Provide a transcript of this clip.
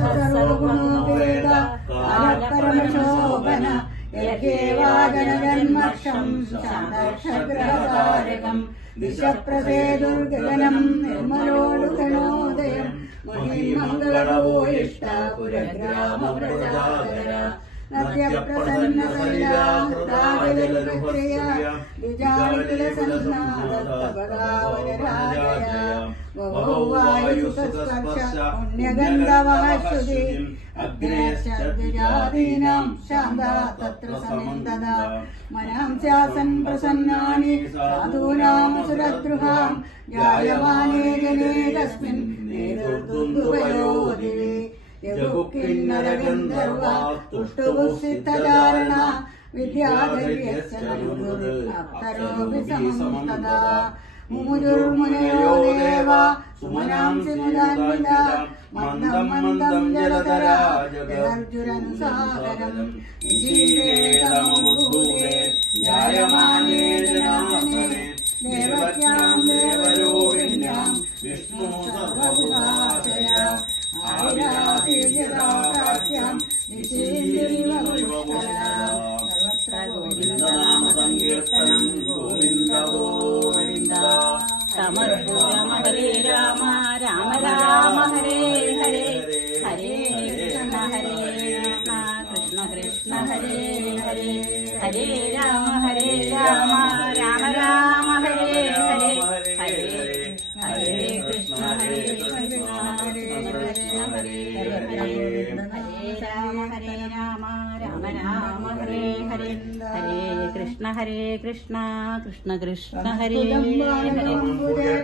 സർവഗുണോപേത കാലപരമശോഭന യജ്ഞേവാജനജന്മക്ഷം ശാന്തക്ഷഗ്രഹതാരകം ദിശപ്രസേതുർഗഗനം നിർമ്മലോടുഗണോദയം മഹിമംഗളഭൂയിഷ്ട പുരഗ്രാമപ്രജാകര നദ്യപ്രസന്നസലിലാഹൃതാകജൽപ്രിയ വിജാളികുലസന്നാദത്തപകാവരരാജയ ബഹുവായുസുഖസ്പർശ പുണ്യഗന്ധവാശ്രുതി അഗ്നേശ്ചർദ്വിജാതീനാം ശാന്ത തത്ര സമിന്ദദാ മനാംസ്യാസൻ പ്രസന്നാനി സാധൂനാമസുരദ്രുഹാം ജായമാനേ ജനേ തസ്മിൻ നേതൃദുന്ദുഭയോദിവി യഗുക്കിന്നരഗന്ധർവ തുഷ്ടുഭുസിദ്ധധാരണ വിദ്യാധര്യസ്തരോപി സമംതദാ മുമുജുർമുനയോ ദേവ സുമനാംസി മുദാന്വിത മന്ദം മന്ദം ജലധരാ ജഗർജുരനുസാഗരം നിശീതേതമുദ്ഭൂതേ ജായമാനേ ജനാർദ്ദനേ ദേവക്യാം ദേവരോഹിണ്യാം വിഷ്ണു സർവഭുവാശയ ആര്യാതിര്യതാപ്രാച്യാം ഗോവിന്ദനാമ സങ്കീർത്തനം ഗോവിന്ദ ഗോവിന്ദ സമർപ്പയാമ ഹരേ രാമ രാമ രാമ ഹരേ ഹരേ ഹരേ കൃഷ്ണ കൃഷ്ണ കൃഷ്ണ ഹരേ ഹരേ ഹരേ രാമ രാമ രാമ ഹരേ ഹരേ ഹരേ ഹരേ കൃഷ്ണ ഹരേ കൃഷ്ണ ഹരേ രാമ രാമ രാമ ഹരേ ഹരേ ഹരേ കൃഷ്ണ കൃഷ്ണ കൃഷ്ണ കൃഷ്ണ ഹരേ ഹരേ